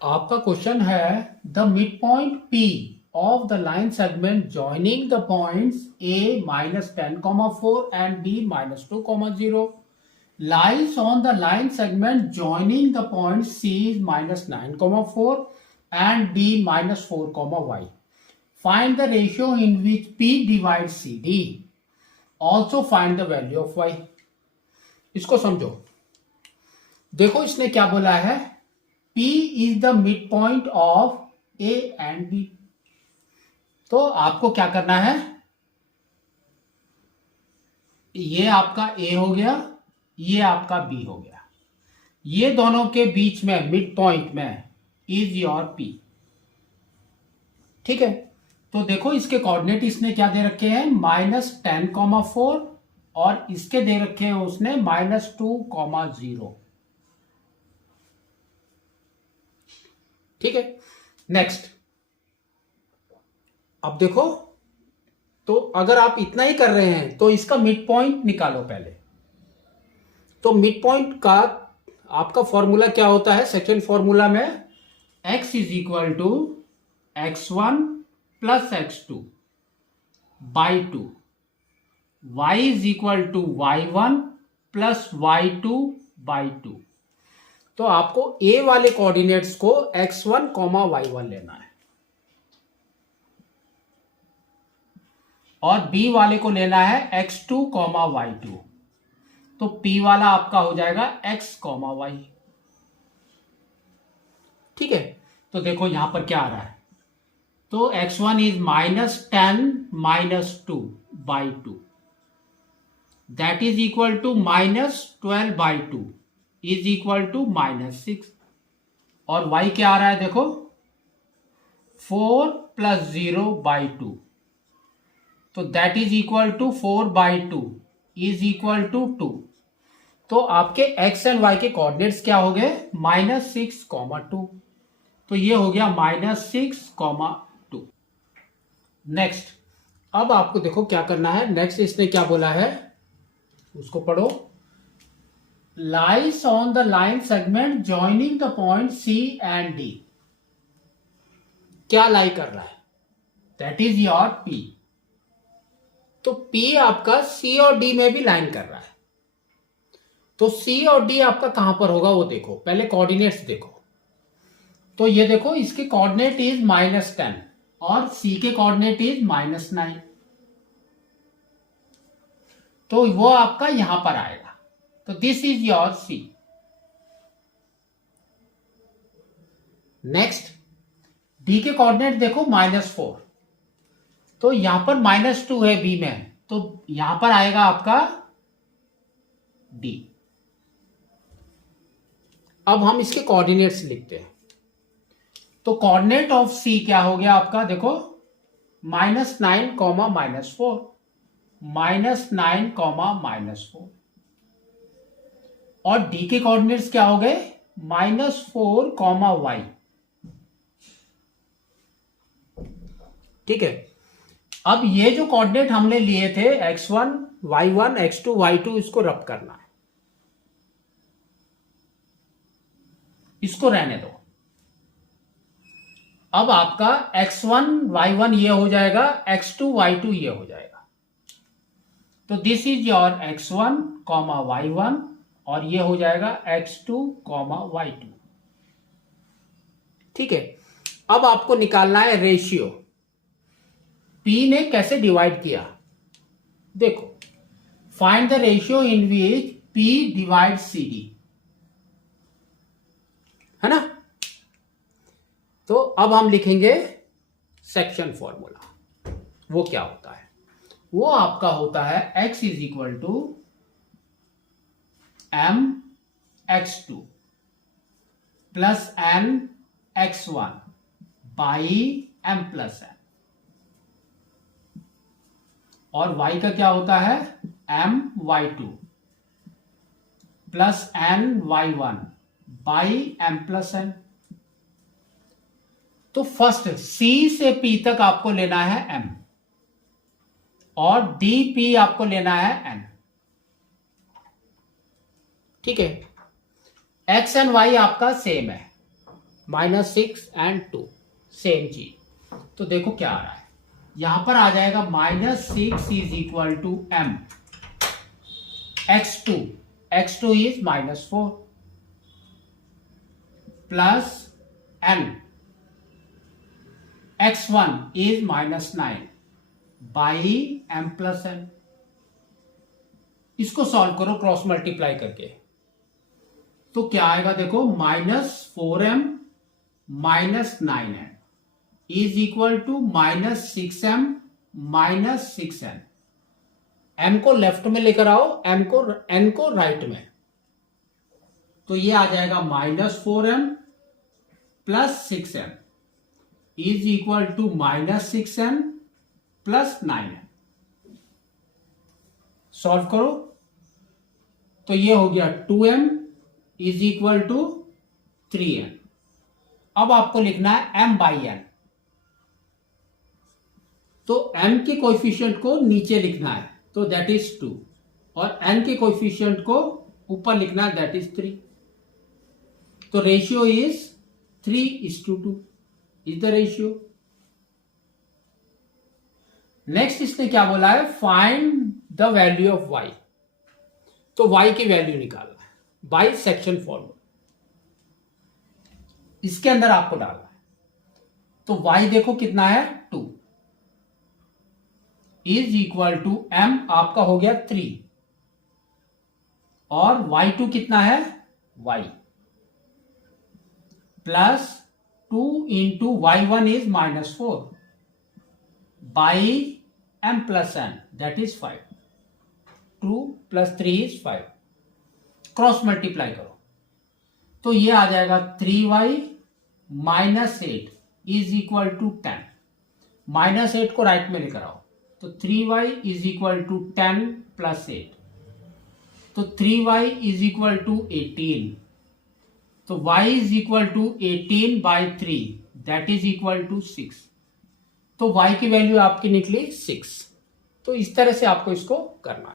आपका क्वेश्चन है the mid point P of the line segment joining the points A -10,4 and b -2,0 lies on the line segment joining the points c is -9,4 and b -4, find the ratio in which p divides cd, also find the value of y। इसको समझो। देखो इसने क्या बोला है, P is the mid point of A and B। तो आपको क्या करना है, ये आपका A हो गया, ये आपका B हो गया, ये दोनों के बीच में मिड पॉइंट में इज योर P। ठीक है, तो देखो इसके कोऑर्डिनेट इसने क्या दे रखे हैं, -10,4 और इसके दे रखे हैं उसने -2,0। ठीक है, नेक्स्ट। अब देखो, तो अगर आप इतना ही कर रहे हैं तो इसका मिड पॉइंट निकालो पहले। तो मिड पॉइंट का आपका फॉर्मूला क्या होता है, सेकंड फॉर्मूला में x is equal to x1 plus x2 by 2, y is equal to y1 plus y2 by 2। तो आपको A वाले कोऑर्डिनेट्स को x1, y1 लेना है और B वाले को लेना है x2, y2। तो P वाला आपका हो जाएगा x, y। ठीक है, तो देखो यहां पर क्या आ रहा है, तो x1 is -10 - 2 by 2, that is equal to -12 by 2 is equal to -6। और y क्या आ रहा है, देखो 4 + 0 बाई 2, तो that is equal to 4 by 2 is equal to 2। तो आपके x एंड y के कोऑर्डिनेट्स क्या हो गए, -6, 2। तो ये हो गया -6, 2। नेक्स्ट, अब आपको देखो क्या करना है, नेक्स्ट इसने क्या बोला है उसको पढ़ो। lies on the line segment joining the point C and D। क्या लाई कर रहा है, दैट इज योर P। तो P आपका C और D में भी लाइन कर रहा है। तो C और D आपका कहां पर होगा वो देखो, पहले कोऑर्डिनेट्स देखो। तो ये देखो, इसके कोऑर्डिनेट इज -10 और C के कोऑर्डिनेट इज -9, तो वो आपका यहां पर आएगा। तो this is your C। Next, D के कोऑर्डिनेट देखो -4, तो यहां पर -2 है B में, तो यहां पर आएगा आपका D। अब हम इसके कोऑर्डिनेट्स लिखते हैं। तो कोऑर्डिनेट ऑफ C क्या हो गया आपका, देखो -9, -4, -9, -4। और D के कोऑर्डिनेट्स क्या हो गए, -4, y। ठीक है, अब ये जो कोऑर्डिनेट हमने लिए थे x1, y1, x2, y2, इसको रब करना है, इसको रहने दो। अब आपका x1, y1 ये हो जाएगा, x2, y2 ये हो जाएगा। तो this is your x1, y1 और ये हो जाएगा x2, y2। ठीक है, अब आपको निकालना है रेशियो। P ने कैसे डिवाइड किया, देखो, find the ratio in which P divide CD, है ना। तो अब हम लिखेंगे सेक्शन फॉर्मूला। वो क्या होता है, वो आपका होता है x is equal to mx2 plus nx1 by m plus n, और y का क्या होता है, my2 plus ny1 by m plus n। तो फर्स्ट C से P तक आपको लेना है m और dP आपको लेना है n। ठीक है, x एंड y आपका सेम है, -6 and 2 सेम चीज। तो देखो क्या आ रहा है, यहां पर आ जाएगा -6 is equal to m x2 is -4 plus n x1 is -9 by m plus n। इसको सॉल्व करो क्रॉस मल्टीप्लाई करके, तो क्या आएगा देखो, -4m -9n is equal to -6m -6n। m को लेफ्ट में लेकर आओ, n को राइट में, तो ये आ जाएगा -4m plus 6m is equal to -6m plus 9n। Solve करो तो ये हो गया 2m is equal to 3n। अब आपको लिखना है m बाई n, तो m के कोएफिशिएंट को नीचे लिखना है, तो दैट इज 2, और n के कोएफिशिएंट को ऊपर लिखना है, दैट इज 3। तो ratio is 3:2 is the ratio. Next इसने क्या बोला है, find the value of y। तो y की वैल्यू निकालना है बाई सेक्शन फॉर्मूला, इसके अंदर आपको डालना है। तो y देखो कितना है, 2 इज इक्वल टू m आपका हो गया 3, और y2 कितना है, y plus 2 into y1 is -4 by m plus n that is 5। 2 plus 3 is 5। Cross multiply करो तो ये आ जाएगा 3y -8 इज इक्वल टू 10। -8 को राइट में लेकर आओ, तो 3y is equal to 10 plus 8, तो 3y इज इक्वल टू 18। तो y is equal to 18 by 3 that is equal to 6। तो y की वैल्यू आपकी निकली 6। तो इस तरह से आपको इसको करना है।